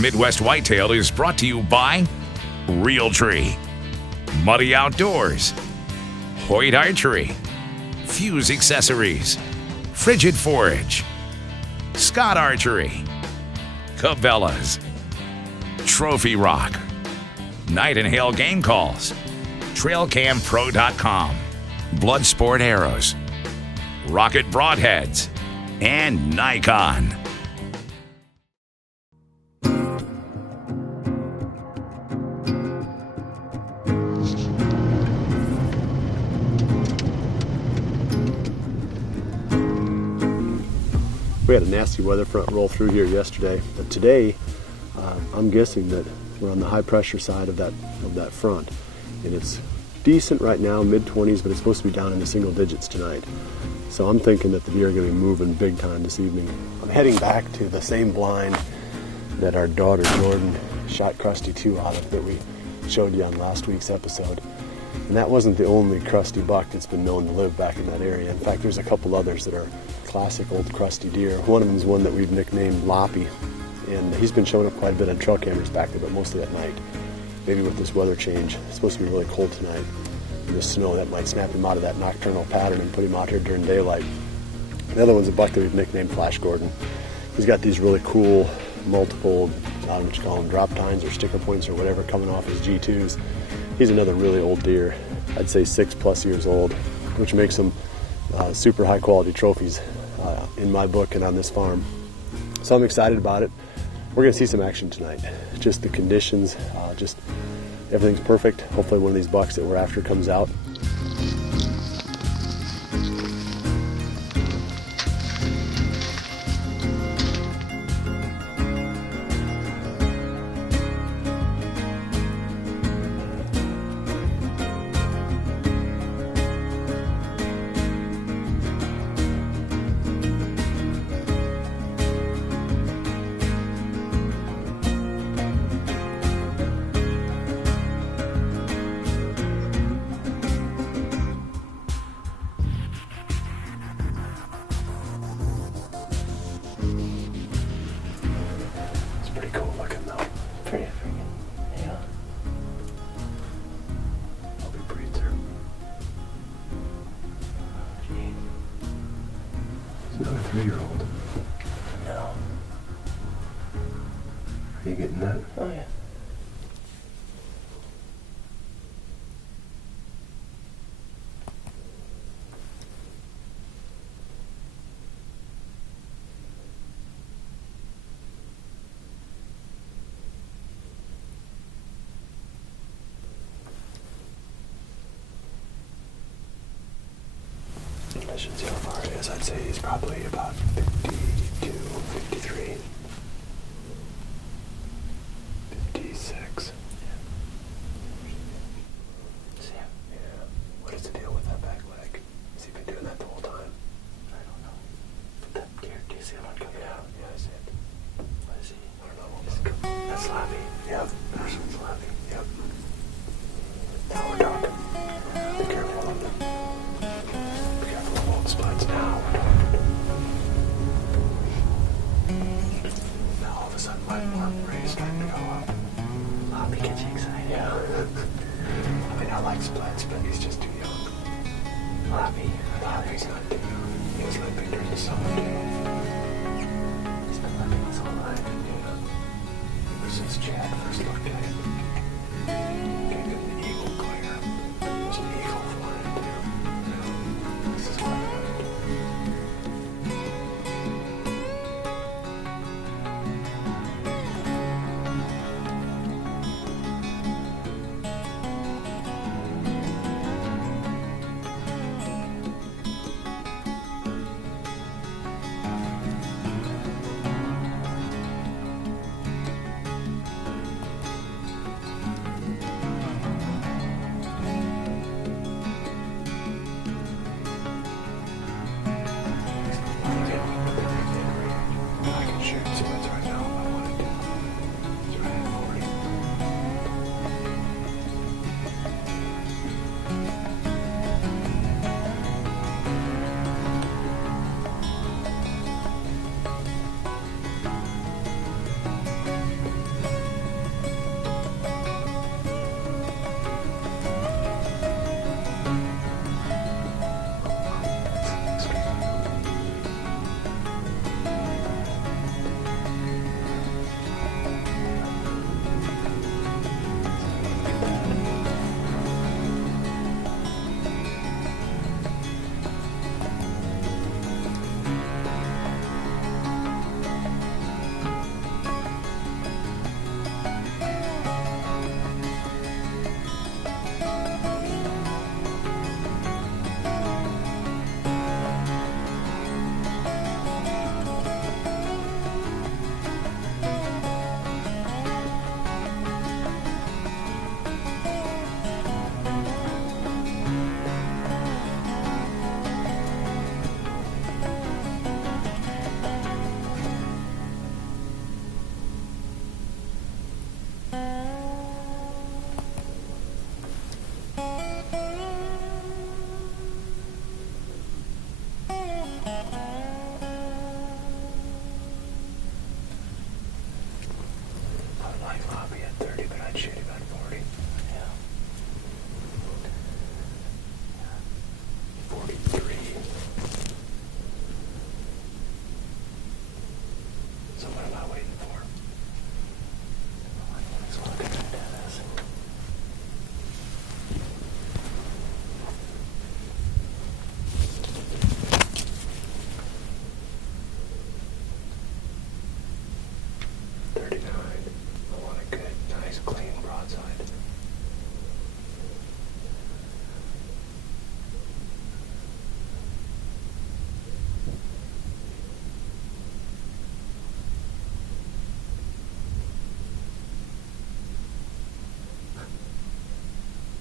Midwest Whitetail is brought to you by Realtree, Muddy Outdoors, Hoyt Archery, Fuse Accessories, Frigid Forage, Scott Archery, Cabela's, Trophy Rock, Night and Hail Game Calls, TrailCamPro.com, Bloodsport Arrows, Rocket Broadheads, and Nikon. We had a nasty weather front roll through here yesterday, but today I'm guessing that we're on the high pressure side of that front, and it's decent right now, mid-20s, but it's supposed to be down in the single digits tonight. So I'm thinking that the deer are going to be moving big time this evening. I'm heading back to the same blind that our daughter Jordan shot Krusty 2 out of that we showed you on last week's episode. And that wasn't the only Krusty buck that's been known to live back in that area. In fact, there's a couple others that are classic old Krusty deer. One of them is one that we've nicknamed Loppy, and he's been showing up quite a bit on trail cameras back there, but mostly at night. Maybe with this weather change, it's supposed to be really cold tonight. And the snow, that might snap him out of that nocturnal pattern and put him out here during daylight. The other one's a buck that we've nicknamed Flash Gordon. He's got these really cool multiple, I don't know what you call them, drop tines or sticker points or whatever coming off his G2s. He's another really old deer. I'd say 6+ years old, which makes him super high quality trophies in my book and on this farm. So I'm excited about it. We're gonna see some action tonight. Just the conditions, just everything's perfect. Hopefully one of these bucks that we're after comes out. Another 3-year-old. No. Are you getting that? Oh, yeah. I should see how far it is. I'd say he's probably about 52, 53, 56. Yeah. What is the deal with that back leg? Has he been doing that the whole time? I don't know. But that deer, do you see him on camera? Yeah, I see it. What is he? I don't know. That's Loppy. Yep. That's Loppy. Yep. Now we're talking. Be careful of them. Be careful of old splits. Now we're talking. Now all of a sudden my heart rate is starting to go up. Loppy gets you excited. Yeah. I mean, I like splits, but he's just too young. Loppy. Loppy's not too young. He was limping during the summer too. He's been limping his whole life. Yeah. Ever since Chad first looked at him. Gave him the eagle glare. There's an eagle flying too. Yeah. This is what I wanted. I'd shoot him at 40. Yeah. 43. So what am I waiting for? He's looking right at us. I want a good, nice, clean broadside.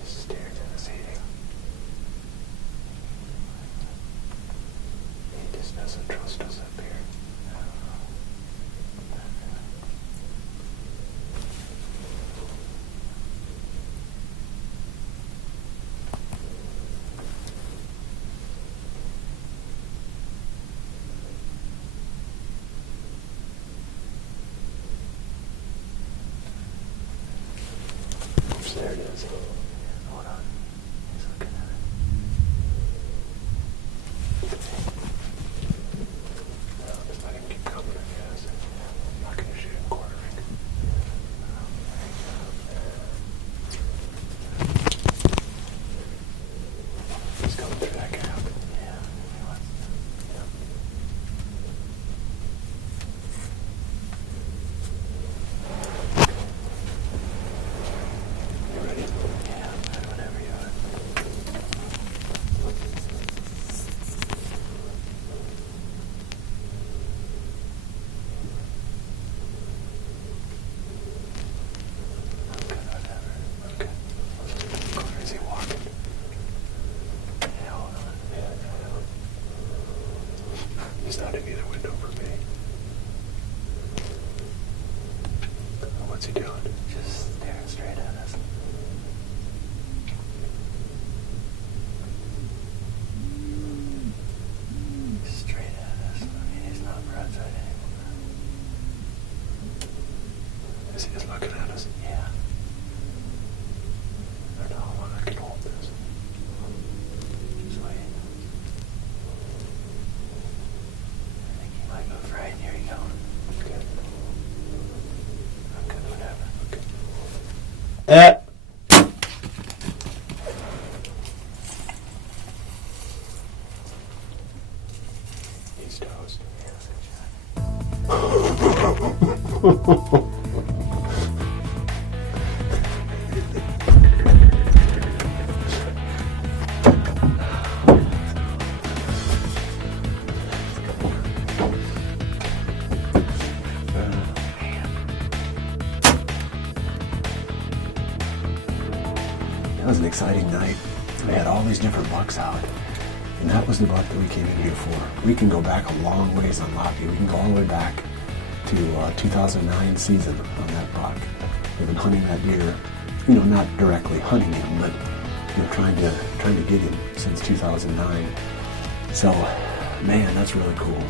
He stares at us eating. He just doesn't trust us up here. Oops, there it is. Hold on. He's looking at it. No, just let him keep coming, I guess. I'm not going to shoot him quartering. He's coming through that gap. Yeah. He wants to. Yep. You ready? Yeah, man, whatever you are. Okay, whatever. Okay. Where is he walking? Yeah, hold on. Yeah, I know. He's not in either window for me. What's he doing? Just staring straight at us. Straight at us. I mean, he's not broadside anymore. Is he just looking at us? Yeah. I don't know. I can hold this. Just wait. I think he might move right. Here you go. Okay. Okay, whatever. Okay. He's toast. Yeah, that's a good shot. It was an exciting night. We had all these different bucks out. And that was the buck that we came in here for. We can go back a long ways on Loppy. We can go all the way back to 2009 season on that buck. We've been hunting that deer, you know, not directly hunting him, but you know, trying to get him since 2009. So, man, that's really cool.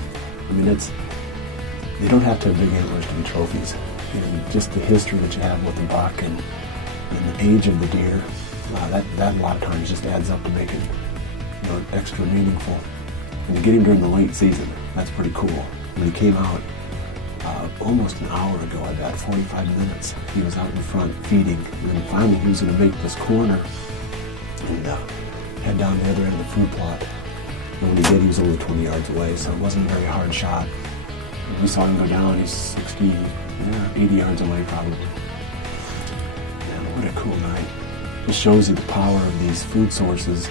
I mean, they don't have to have big antlers to be trophies. And just the history that you have with the buck and the age of the deer, that a lot of times just adds up to make it, you know, extra meaningful. And to get him during the late season, that's pretty cool. When he came out almost an hour ago, I bet 45 minutes, he was out in front feeding, and then finally he was going to make this corner and head down the other end of the food plot. And when he did, he was only 20 yards away, so it wasn't a very hard shot. And we saw him go down. He's 60, 80 yards away probably. Man, what a cool night. It shows you the power of these food sources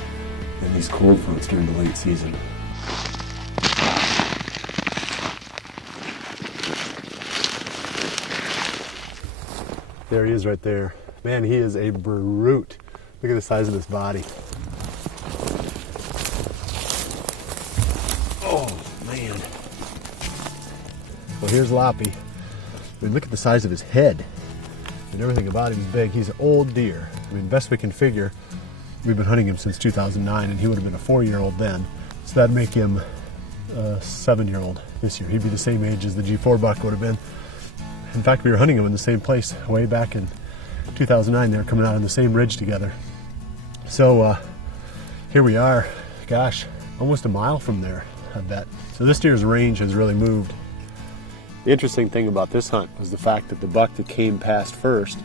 and these cold fronts during the late season. There he is right there. Man, he is a brute. Look at the size of this body. Oh, man. Well, here's Loppy. I mean, look at the size of his head. And everything about him is big. He's an old deer. I mean, best we can figure, we've been hunting him since 2009, and he would have been a 4-year-old then. So that'd make him a 7-year-old this year. He'd be the same age as the G4 buck would have been. In fact, we were hunting him in the same place way back in 2009, they were coming out on the same ridge together. So here we are, gosh, almost a mile from there, I bet. So this deer's range has really moved. The interesting thing about this hunt was the fact that the buck that came past first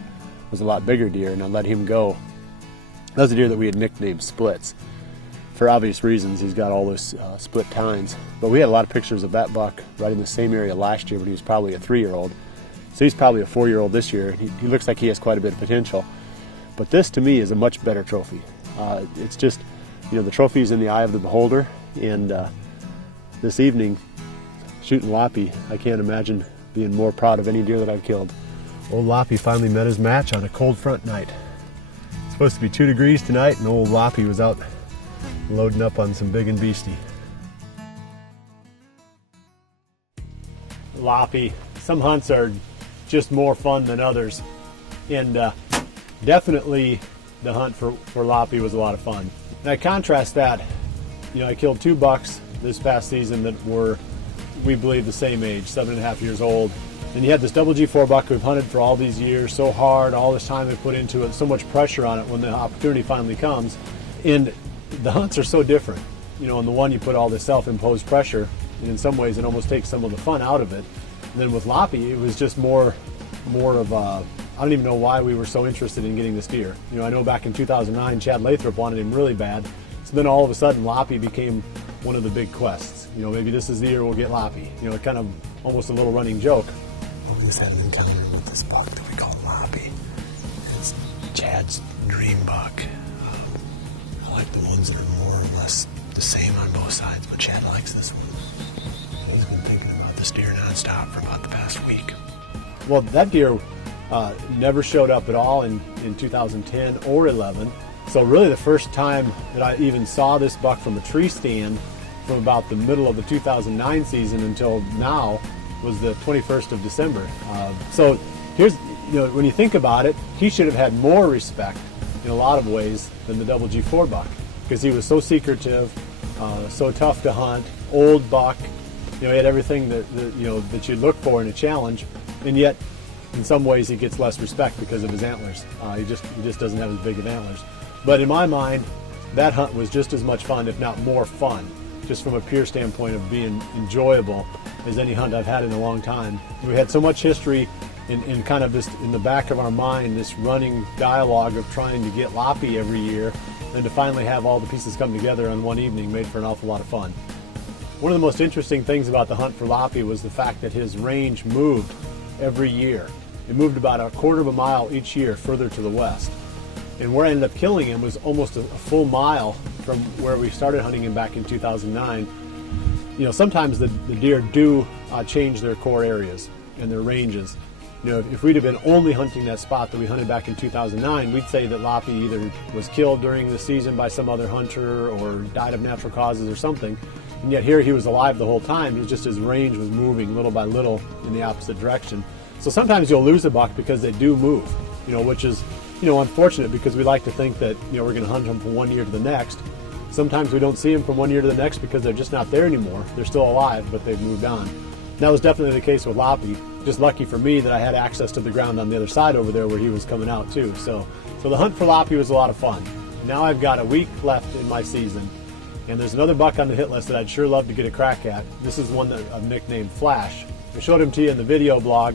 was a lot bigger deer, and I let him go. That was a deer that we had nicknamed Splits. For obvious reasons, he's got all those split tines. But we had a lot of pictures of that buck right in the same area last year when he was probably a 3-year-old. So he's probably a 4-year-old this year. He looks like he has quite a bit of potential. But this, to me, is a much better trophy. It's just, you know, the trophy is in the eye of the beholder. And this evening, shooting Loppy, I can't imagine being more proud of any deer that I've killed. Old Loppy finally met his match on a cold front night. It's supposed to be 2 degrees tonight, and old Loppy was out loading up on some Big N Beasty. Loppy, some hunts are just more fun than others, and definitely the hunt for Loppy was a lot of fun. And I contrast that, you know, I killed 2 bucks this past season that were, we believe, the same age, 7.5 years old. And you had this double G4 buck we've hunted for all these years, so hard, all this time we put into it, so much pressure on it when the opportunity finally comes. And the hunts are so different. You know, on the one you put all this self-imposed pressure, and in some ways it almost takes some of the fun out of it. And then with Loppy, it was just more of a, I don't even know why we were so interested in getting this deer. You know, I know back in 2009, Chad Lathrop wanted him really bad. So then all of a sudden, Loppy became one of the big quests. You know, maybe this is the year we'll get Loppy. You know, kind of almost a little running joke. I just had an encounter with this buck that we call Loppy. It's Chad's dream buck. I like the ones that are more or less the same on both sides, but Chad likes this one. He's been thinking about this deer nonstop for about the past week. Well, that deer never showed up at all in 2010 or 11. So really the first time that I even saw this buck from a tree stand from about the middle of the 2009 season until now was the 21st of December. So here's, you know, when you think about it, he should have had more respect in a lot of ways than the double G4 buck, because he was so secretive, so tough to hunt, old buck. You know, he had everything that you'd look for in a challenge, and yet in some ways he gets less respect because of his antlers. He just doesn't have as big of antlers. But in my mind, that hunt was just as much fun, if not more fun, just from a pure standpoint of being enjoyable, as any hunt I've had in a long time. We had so much history in kind of this, in the back of our mind, this running dialogue of trying to get Loppy every year, and to finally have all the pieces come together on one evening made for an awful lot of fun. One of the most interesting things about the hunt for Loppy was the fact that his range moved every year. It moved about 1/4 mile each year further to the west. And where I ended up killing him was almost a full mile from where we started hunting him back in 2009. You know, sometimes the deer do change their core areas and their ranges. You know, if we'd have been only hunting that spot that we hunted back in 2009, we'd say that Loppy either was killed during the season by some other hunter or died of natural causes or something. And yet here he was alive the whole time. It was just his range was moving little by little in the opposite direction. So sometimes you'll lose a buck because they do move, you know, which is, you know, unfortunate, because we like to think that, you know, we're going to hunt them from one year to the next. Sometimes we don't see them from one year to the next because they're just not there anymore. They're still alive, but they've moved on. That was definitely the case with Loppy. Just lucky for me that I had access to the ground on the other side over there where he was coming out too. So the hunt for Loppy was a lot of fun. Now I've got a week left in my season, and there's another buck on the hit list that I'd sure love to get a crack at. This is one that I've nicknamed Flash. I showed him to you in the video blog,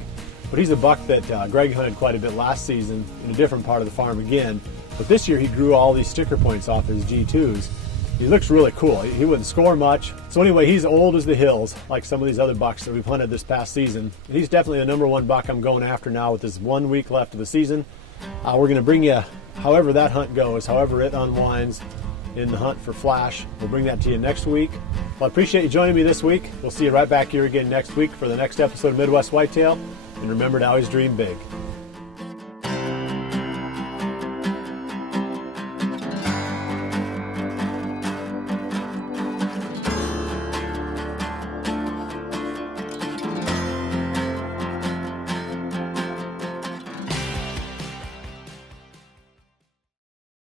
but he's a buck that Greg hunted quite a bit last season in a different part of the farm again. But this year he grew all these sticker points off his G2s. He looks really cool. He wouldn't score much. So anyway, he's old as the hills, like some of these other bucks that we've hunted this past season. And he's definitely the #1 buck I'm going after now with this 1 week left of the season. We're going to bring you however that hunt goes, however it unwinds in the hunt for Flash. We'll bring that to you next week. Well, I appreciate you joining me this week. We'll see you right back here again next week for the next episode of Midwest Whitetail. And remember to always dream big.